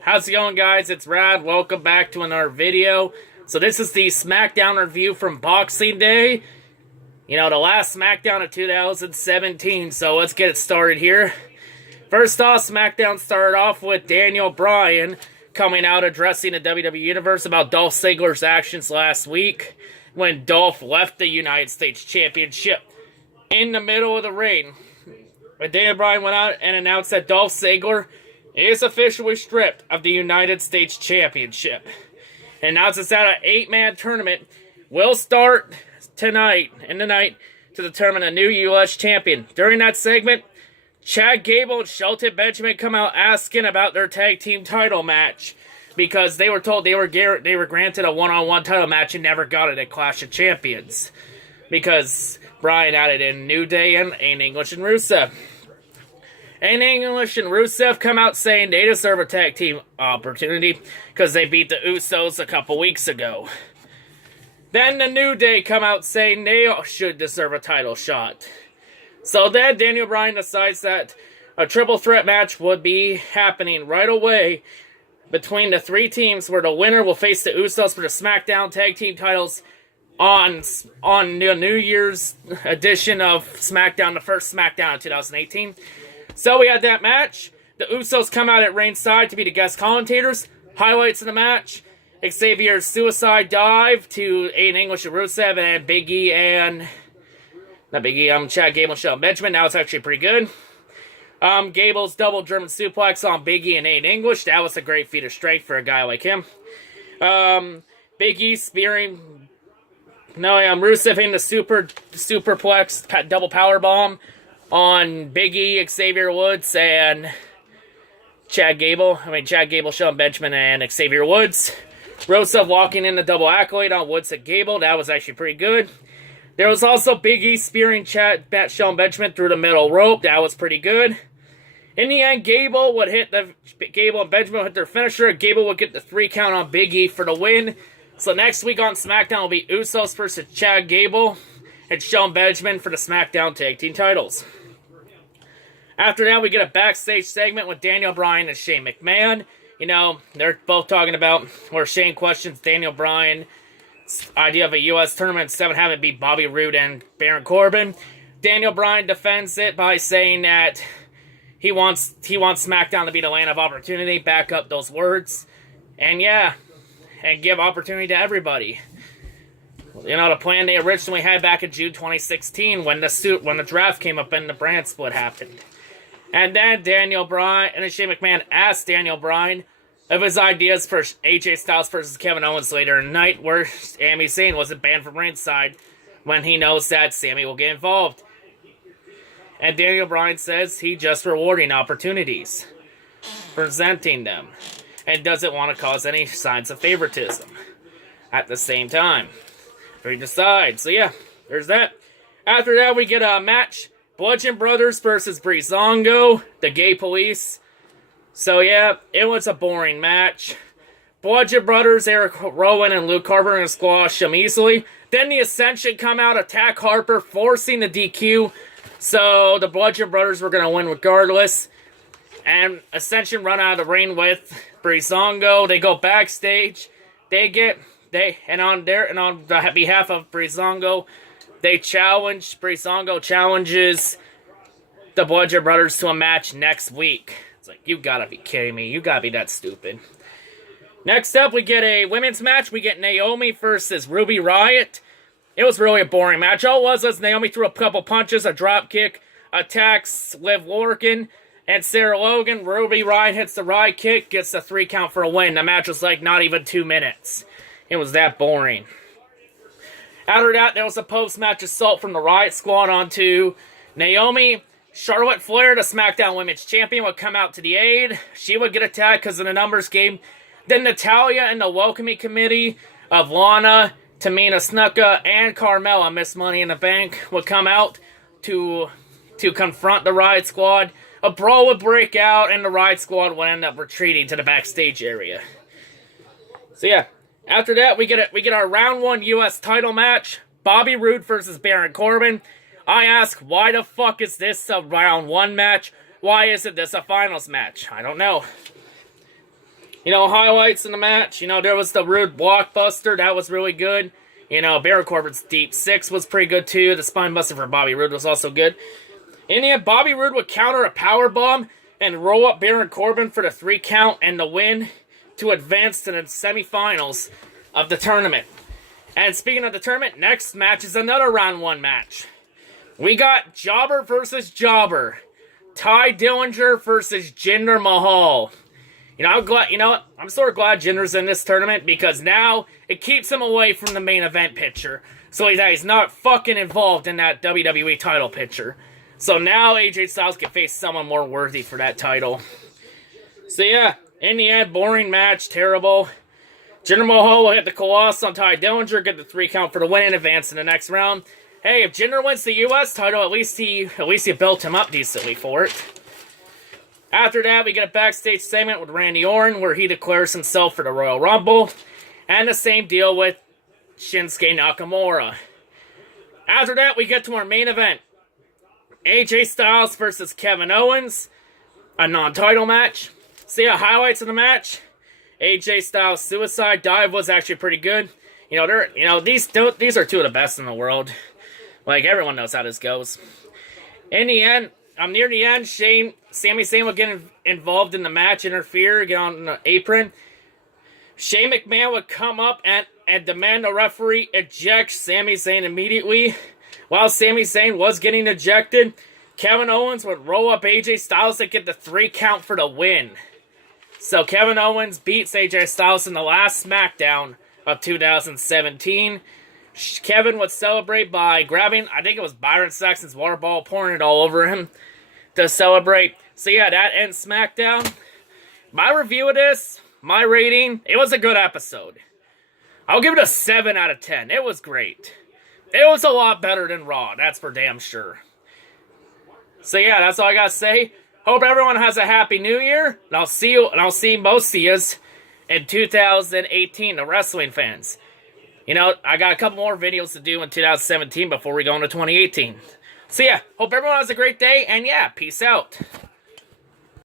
How's it going, guys? It's Rad. Welcome back to another video. So this is the Smackdown review from Boxing Day. You know, the last Smackdown of 2017. So let's get it started here. First off, Smackdown started off with Daniel Bryan coming out addressing the WWE Universe about Dolph Ziggler's actions last week when Dolph left the United States Championship in the middle of the ring. But Daniel Bryan went out and announced that Dolph Ziggler is officially stripped of the United States Championship. And announces that an 8-man tournament will start tonight to determine a new U.S. champion. During that segment, Chad Gable and Shelton Benjamin come out asking about their tag team title match because they were told they were granted a one-on-one title match and never got it at Clash of Champions because Bryan added in New Day and Aiden English and Rusev. Aiden English and Rusev come out saying they deserve a tag team opportunity because they beat the Usos a couple weeks ago. Then the New Day come out saying they should deserve a title shot. So then Daniel Bryan decides that a triple threat match would be happening right away between the three teams where the winner will face the Usos for the SmackDown tag team titles on the New Year's edition of SmackDown, the first SmackDown of 2018. So we had that match. The Usos come out at ringside to be the guest commentators. Highlights of the match: Xavier's suicide dive to Aiden English and Rusev and Chad Gable and Shelton Benjamin. That was actually pretty good. Gable's double German suplex on Big E and Aiden English. That was a great feat of strength for a guy like him. Big E spearing... Rusev hitting the superplex double power bomb on Big E, Xavier Woods, and Chad Gable, Shelton Benjamin, and Xavier Woods. Rusev walking in the double accolade on Woods and Gable. That was actually pretty good. There was also Big E spearing Shelton Benjamin through the middle rope. That was pretty good. In the end, Gable and Benjamin hit their finisher. Gable would get the 3 count on Big E for the win. So next week on SmackDown will be Usos versus Chad Gable and Shelton Benjamin for the SmackDown Tag Team titles. After that, we get a backstage segment with Daniel Bryan and Shane McMahon. You know, they're both talking about where Shane questions Daniel Bryan's idea of a U.S. tournament instead of having it be Bobby Roode and Baron Corbin. Daniel Bryan defends it by saying that he wants SmackDown to be the land of opportunity. Back up those words. And yeah, and give opportunity to everybody. You know, the plan they originally had back in June 2016 when the draft came up and the brand split happened. And then Daniel Bryan and Shane McMahon asked Daniel Bryan of his ideas for AJ Styles versus Kevin Owens later in the night, where Sami Zayn wasn't banned from ringside when he knows that Sami will get involved. And Daniel Bryan says he just rewarding opportunities, presenting them, and doesn't want to cause any signs of favoritism at the same time. He decides. So yeah, there's that. After that, we get a match: Bludgeon Brothers versus Breezango, the Gay Police. So yeah, it was a boring match. Bludgeon Brothers, Eric Rowan and Luke Harper, and squash them easily. Then the Ascension come out, attack Harper, forcing the DQ. So the Bludgeon Brothers were going to win regardless. And Ascension run out of the ring with Breezango. They go backstage. On behalf of Breezango, Breezango challenges the Bludgeon Brothers to a match next week. It's like, you gotta be kidding me. You gotta be that stupid. Next up, we get a women's match. We get Naomi versus Ruby Riott. It was really a boring match. All it was Naomi threw a couple punches, a drop kick, attacks Liv Morgan and Sarah Logan. Ruby Riott hits the Riott kick, gets the 3 count for a win. The match was like not even 2 minutes. It was that boring. After that, there was a post-match assault from the Riott Squad onto Naomi. Charlotte Flair, the SmackDown Women's Champion, would come out to the aid. She would get attacked because of the numbers game. Then Natalya and the Welcoming Committee of Lana, Tamina Snuka, and Carmella, Miss Money in the Bank, would come out to confront the Riott Squad. A brawl would break out, and the Riott Squad would end up retreating to the backstage area. So yeah. After that, we get our round 1 U.S. title match. Bobby Roode versus Baron Corbin. I ask, why the fuck is this a round 1 match? Why isn't this a finals match? I don't know. You know, highlights in the match. You know, there was the Rude Blockbuster. That was really good. You know, Baron Corbin's Deep Six was pretty good too. The Spinebuster for Bobby Roode was also good. In the end, Bobby Roode would counter a powerbomb and roll up Baron Corbin for the 3 count and the win to advance to the semifinals of the tournament. And speaking of the tournament, next match is another round 1 match. We got Jobber versus Jobber. Ty Dillinger versus Jinder Mahal. You know, I'm glad. You know what? I'm sort of glad Jinder's in this tournament because now it keeps him away from the main event picture, so he's not fucking involved in that WWE title picture. So now AJ Styles can face someone more worthy for that title. So yeah, in the end, boring match, terrible. Jinder Mahal will hit the Colossus on Ty Dillinger, get the 3 count for the win, and advance in the next round. Hey, if Jinder wins the U.S. title, at least you built him up decently for it. After that, we get a backstage segment with Randy Orton where he declares himself for the Royal Rumble. And the same deal with Shinsuke Nakamura. After that, we get to our main event. AJ Styles versus Kevin Owens. A non-title match. See the highlights of the match? AJ Styles' suicide dive was actually pretty good. You know, these are 2 of the best in the world. Like, everyone knows how this goes. In the end, near the end, Sami Zayn will get involved in the match, interfere, get on the apron. Shane McMahon would come up and demand the referee eject Sami Zayn immediately. While Sami Zayn was getting ejected, Kevin Owens would roll up AJ Styles to get the 3 count for the win. So Kevin Owens beats AJ Styles in the last SmackDown of 2017. Kevin would celebrate by grabbing, I think it was Byron Saxton's water bottle, pouring it all over him to celebrate. So yeah, that ends SmackDown. My review of this, my rating, it was a good episode. I'll give it a 7 out of 10. It was great. It was a lot better than Raw, that's for damn sure. So yeah, that's all I gotta say. Hope everyone has a happy new year, and I'll see most of yous in 2018, the wrestling fans. You know, I got a couple more videos to do in 2017 before we go into 2018. So yeah, hope everyone has a great day, and yeah, peace out.